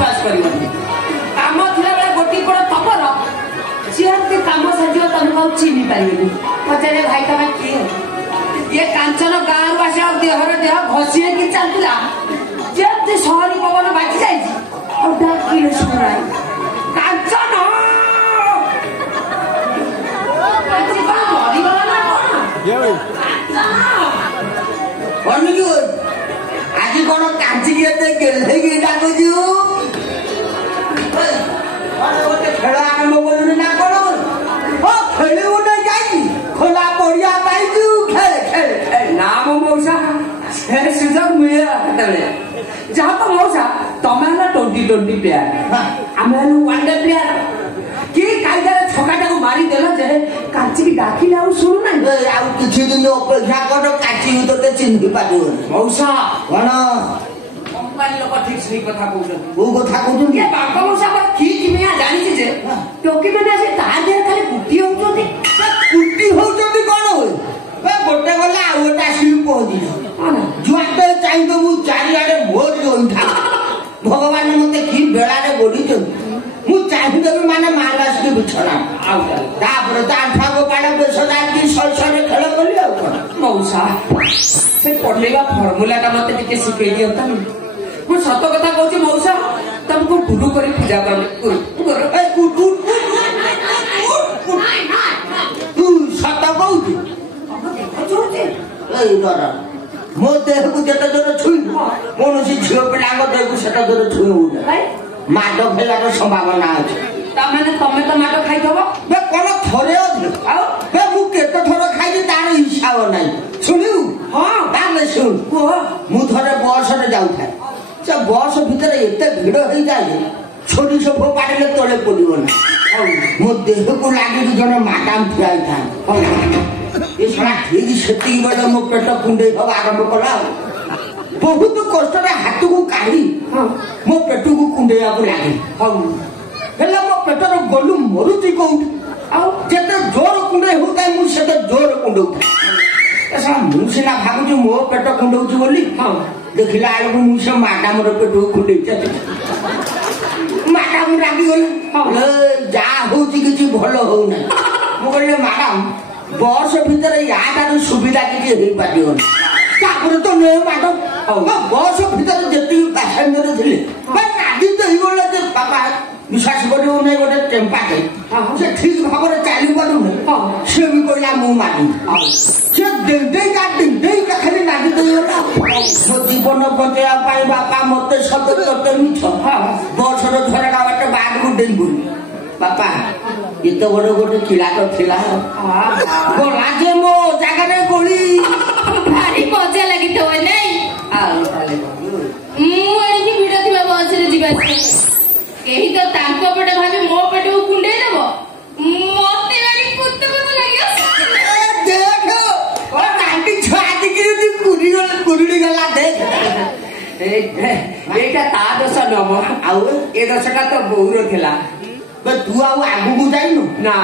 विश्वास कर काम थिला बेले गोटी पड़ खबर जेते काम साजियो तने को चिनी पारिबे पचारे भाई तमे किए ये कांचन गाँव आसे देहर देह घसी कि चलला जेते सहरी पवन बाजी जाई और डाकी सुनाई कांचन आज कौन कांची खेल आरंभ करूनी ना कौन खेलू ना जाई खोला पड़िया पाइजु खेल खेल खेल नाम मौसा सुजोग मिले जहाँ तो मौसा तमें 20-20 प्लेयर आम 1 डे प्लेयर कि कायदा छकाटा को मारी देला जे काची की डाकिले आ सुन ना आ किछि दिन अपेक्षा कर काची तोते चिन्हि पाबो मौसा कोन कंपनी लोक ठीक सही कथा कहउछन ओ कथा कहउछन के बाबा मौसा पर ठीक मिया जानि छी जे टोकी में से ता दे खाली कुटी होउछोती कोन होय बे गोटे गला आ ओटा सिल पहुदी जुआटे चाहिबो मु चारि आडे मोर जोंठा भगवान मते की बेला रे गोडी छ मु चाहिबे माने मारवास के बिछना आउ तापर ताठा को पाडा पे सदा की सलसरे खेल कली आ मौसा से पढलेवा फार्मूला ता मते टिके सिखै दियो त मु सत कथा कहूची मौसा तुमको गुरु करी पूजा कर ए गुरु तू सत कहूची ए डर मो देह को जत जत छुई कोनोसी झियो पिला को देह को सेटा जत छुई माडो खेलार संभावना अछि तमे तो माडो खाइ दबो बे कोन थरे अछि आ बे मु केते थरे खाइ तार हिसाब नै सुनिउ हां ताले सुन को मु थरे बस रे जाउ थाए से बस भीतर एते भीड़ होई जाय छोटी से फोपाडले तळे पडियो ना मो देह को लागि जने माडाम थियाई था ये सारा ठीक सेती बड मो पेट कुंडे सब आरंभ कला बहुत कष्ट रे हाथ को काढी मो पेट को कुंडेया को लागि हेला मो पेट रो गोलु मरुती को आ केते जोर कुंडे होता मु सेते जोर कुंडौ ऐसा मुसिना भागु मो पेट कुंडौ छु बोली देखिला आलो मु से माडा मोर पेट को कुंडे छ माडा मु रागी गल जा होची किछि भलो हो ना मु कहले मैडम बस भीतर यादार सुविधा किछि हेई पादियो तापर तो ने मैडम बस भीतर जेति पैसेंजर थिले बे नादी तो हिगोले जे बाबा विश्वास करियो नै गोटे टेम्पा के से ठीक भाबरे चाली पडु नै से भी कहला मु माडी से दे का खाली नादी देयोला मो जीवन बचया पाई बापा मते सत करते मिछ बस रो झरका बाटे बाग को देई बोली बापा ये तो बड़ गोटे किला तो थिला गोला जे मो जागा रे गोली भारी मजा लागि तो नै आ ताले मु एठी भिड थिबा बस रे जिबा केही तो तांको पेटे भाबी मो पेटे को कुंडे देबो मते गाड़ी कुत्ते कुत्ते लागियो देख ओ कांटी छाती की कुरुडी गला देख एटा ता दस नम आउ ए दसटा तो बहुरो थिला बे तू आउ आगु को जाइनु ना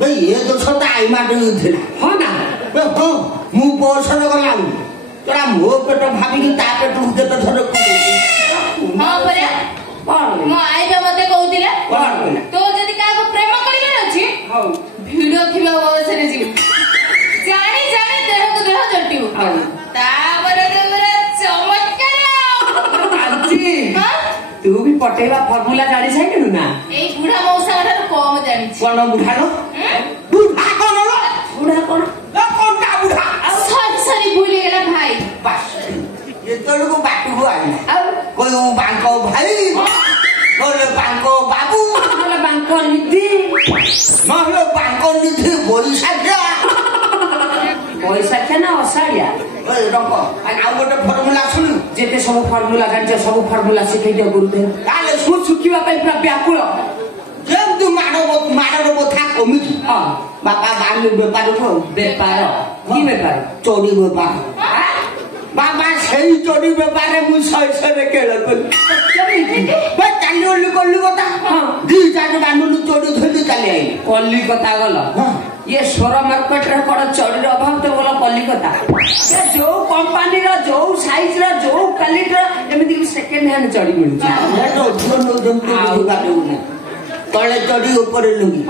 बे ये दसटा आई माटे थिला हो ना बे हो मु बसर गलाउ तोरा मो पेट भाबी की ता पेट उते तो धर हां बरे मो आइबे मते कहउतिला तो जदी का को प्रेम करिवे अछि हां भिडियो थिबा बस रे जी जानी जानी देह को देह जटियो तापर देवरा चमत्कार आजी हां तू भी पटेला फार्मूला जानी छैनु ना ए बुढ़ा मौसा वाला कम जानी कोन बुढ़ा लो बुढ़ा कोन लो बुढ़ा कोन कोनटा बुढ़ा सॉरी सॉरी भूल गेला भाई बस ये तोड़ को बाटू को आइला कोई बांको भाई कोले बांको बाबू कोले बांको निधि নহलो बांको निधि पैसा ना असाड़िया रंग आउ गोटे फर्मुला शुणु जेते सब फर्मुला जान सब फर्मुला शिखै दियो गुरुदेव ताले सु सुखिबा पई पूरा व्याकुल जेम तू माडर बोथा कमिति बापा बालु बेपार को बेपार की बेपार चोरी बेपार बाबा सही चोरी बेपार मु सही सही केल कोन बे चाली कोल्ली कथा दी चार बानुलु चोरी धली चली आई कोल्ली कथा गल ये सोर मार्केट रे कौन चढ़ी अभाव तो बोला कलिकता जो कंपानी जो साइज जो क्वालिटी एमती सेकेंड हैंड चढ़ी मिलू तले चढ़ी ऊपर लुंगी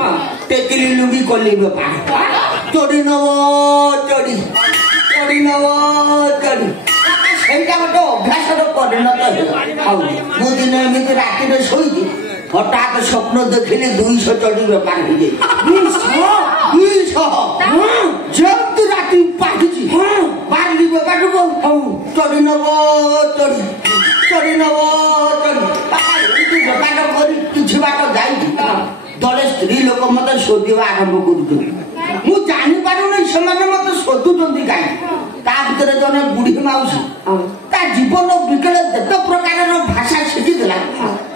टेकिली लुंगी कली बेपार चढ़ी नव चढ़ी चढ़ी नव चढ़ी ସେଇଟା ଗୋଟେ ଅଭ୍ୟାସର ପରିଣତ ହେଲା। ମୁଁ ଦିନ ଏମିତି ରାତିରେ ଶୋଇଛି ହଠାତ୍ ସ୍ୱପ୍ନ ଦେଖିଲି 200 ଚଢି ବେପାର ହେଇଯାଇଛି। 200 ଯେମିତି ରାତି ପାଠୁଛି ବାହାରିଲି ବେପାରକୁ ଚଢି ନବ ଚଢି ଚଢି ନବ ଚଢି ବେପାର କରି କିଛି ବାଟ ଯାଇଛି ଦଳେ ସ୍ତ୍ରୀ ଲୋକ ମତେ ଶୋଧିବା ଆରମ୍ଭ କରୁଛନ୍ତି। ମୁଁ ଜାଣିପାରୁନି ସେମାନେ ମତେ ଶୋଧୁଛନ୍ତି କାହିଁକି। ତା ଭିତରେ ଜଣେ ବୁଢୀ ମାଉସୀ ତା ଜୀବନ ବିକଳେ ଯେତେ ପ୍ରକାରର ଭାଷା ଶିଖିଥିଲା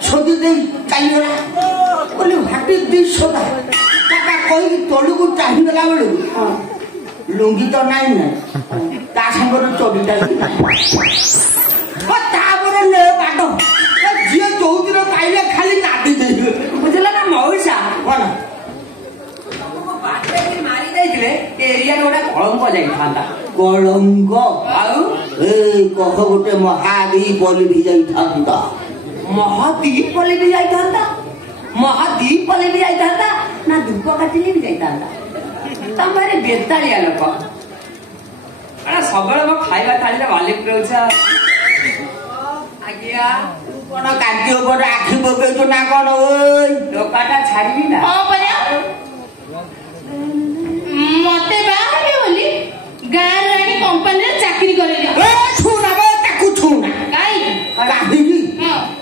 ଶୋଧି ଦେଇ ଚାଲିଗଲା ବୋଲି ଭାଟି ଦିଶୋଧା ତା କହିକି ତଳକୁ ଚାହିଁଦେଲା ବେଳକୁ ଲୁଙ୍ଗି ତ ନାଇଁ ନା ତା ସାଙ୍ଗରେ ଚଢିଟା ତାପରେ ନେ ବାଟ ଯିଏ ଯୋଉଥିରେ ପାଇଲେ ଖାଲି ନାଦି ଦେଇଥିଲେ ବୁଝିଲା ନା ମଉସା କଣ ମାରି ଦେଇଥିଲେ ଏରିଆ ଗୋଟେ କଳଙ୍କ ଯାଇଥାନ୍ତା। କଳଙ୍କ ଆଉ କହ ଗୋଟେ ମହାଦୀପଲି ବି ଯାଇଥାନ୍ତା। ମହାଦୀପଲି ବି ଯାଇଥାନ୍ତା ମହାଦୀପଲି ବି ଯାଇଥାନ୍ତା ନା ଧୂପ କାଟିଲେ ବି ଯାଇଥାନ୍ତା। ତମେ ବେତାଳିଆ ଲୋକ ସବୁବେଳେ ମୋ ଖାଇବା ଥାଳିରେ ବାଲି ପୁରଉଛ। ଆଜ୍ଞା କଣ କାର୍ଯ୍ୟ ଉପରେ ଆଖି ପକେଇଛୁ ନା କଣ ଟୋକାଟା ଛାଡିବି ନା मते बाहर बोली गाँव राणी कंपनी चाकरी कर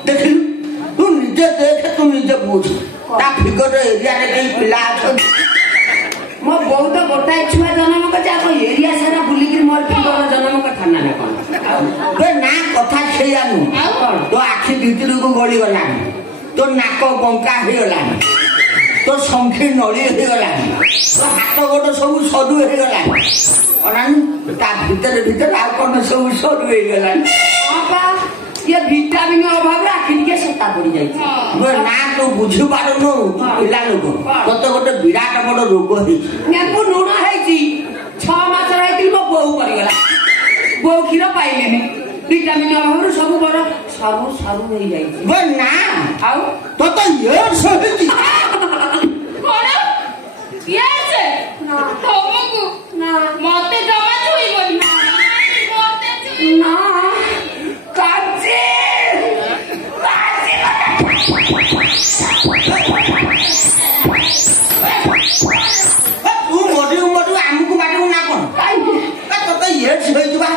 देखिलु तू निजे देख तू निजे बुझ ता फिगर एरिया रे कई पिला अछन मो बहुत गोटाए छुआ जन्म को जा एरिया सारा बुलिक मोर फिगर जन्म को थाना ने कोन बे ना कथा छेयानु तो आखि भीतर को गली गला तो नाक बंका हे गला तो संखी नड़ी हो गला तो हाथ गोड़ सब सरू हो गला अनानी ता भीतर भीतर आ कोन सब सरू हो गला बाबा ये विटामिन अभाव आखि के सता पड़ी जाई ना तो बुझी पारनु पिला लोक कत गोटे विराट बड़ रोग है नेकु नुणा है 6 मास रही मो बहु कर गला बहु खीर पाइलेनी विटामिन अभाव सब बड़ सारू सारू हो जाई ना आउ तो ये सही कोन ये से ना तुमको ना मते जमा छुईबो ना मते छुई ना काजे तू मोटी मोटी हमको बाटू ना कोन काई तो ये सही बा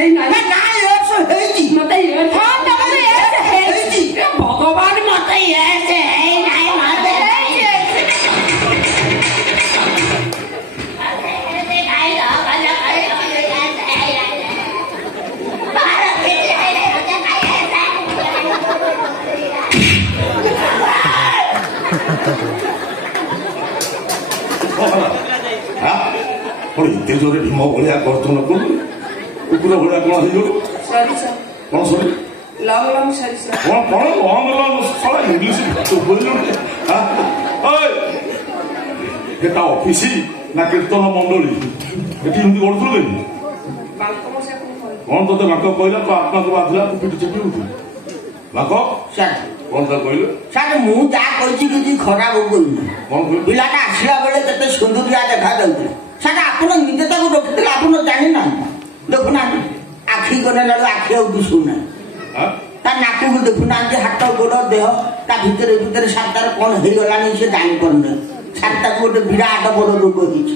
ये ना ना ये सही मते ये हां तमरे ये सही भगवान मते ये से नहीं मते इतने जोरे भीम भाया करतन कुकुर भाया कौन कौन सरी कौन इंग्लीश अफिस ना कीर्तन मंडली ये गढ़ुल कौन ते बाक कहला तो आत्मा को बाधिला तू पिटी चेपी उठू बाक कौन कहले सार मु जा कहि कि खराब कोइनी कौन पिलाटा आसला बेले केते सुंदरिया देखा जाउथि सार आपण निजे ताको रखितले आपण जानि ना देखुना आखि गने लालो आखि औ दिसुना ता नाकु को देखुना जे हाथ गोड़ देह ता भीतर भीतर सातार कोन हे गलानी से जानि परने साता को गोटे विराट बड़ रोग हिच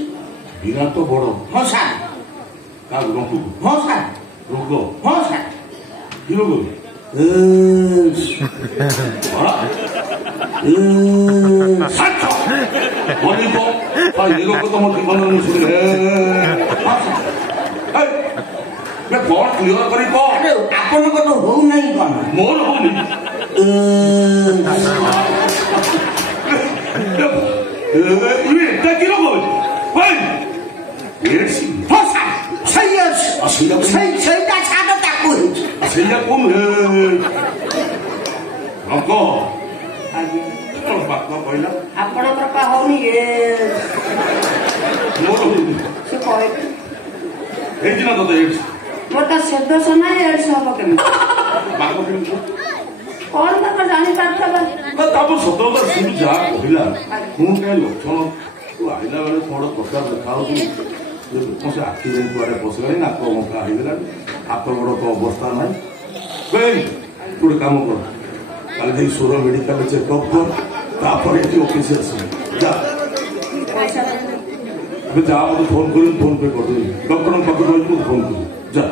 विराट बड़ हां सार का रोग हां सार रोग हां सार की रोग कौन क्लियर करी आपन को तो हो नहीं कौन मोर होनी की रोग ବାପା କହିଲା ଆପଣଙ୍କର ପା ହଉନି ମୋର ସେ କହିଲେ ହେଇଛି ନା ତତେ ଏଇଠି ମୋର ତା ସେଦୋଷ ନାହିଁ ଏଡ୍ସ ହବ କେମିତି ବାପ କେମିତି କଣ ତାଙ୍କ ଜାଣିପାରୁଥିବା ତାପରେ ସତ କଥା ସିଏ ଯାହା କହିଲା ମୁଁ କାହିଁ ଲକ୍ଷଣ ତୁ ଆଇଲା ବେଳେ କଣ ପ୍ରଚାର ଦେଖାହଉଛି ସେ ଆଖି ଯାଇ କୁଆଡେ ପଶିଲାଣି ନାକ ବଙ୍କା ହେଇଗଲାଣି ହାତ ଗୋଡ ତ ଅବସ୍ଥା ନାହିଁ ଗୋଟେ କାମ କର କାଲି ଯାଇ ସୋର ମେଡିକାଲ ଚେକଅପ୍ କର ତାପରେ ଏଠି ଅଫିସ ଆସିବ ଯା ଏବେ ଯାହା ମତେ ଫୋନ କରିବି ଫୋନ ପେ କରିଦେବି ଡକ୍ଟରଙ୍କ ପାଖରେ ରହିକି ମତେ ଫୋନ କରିବି ଯା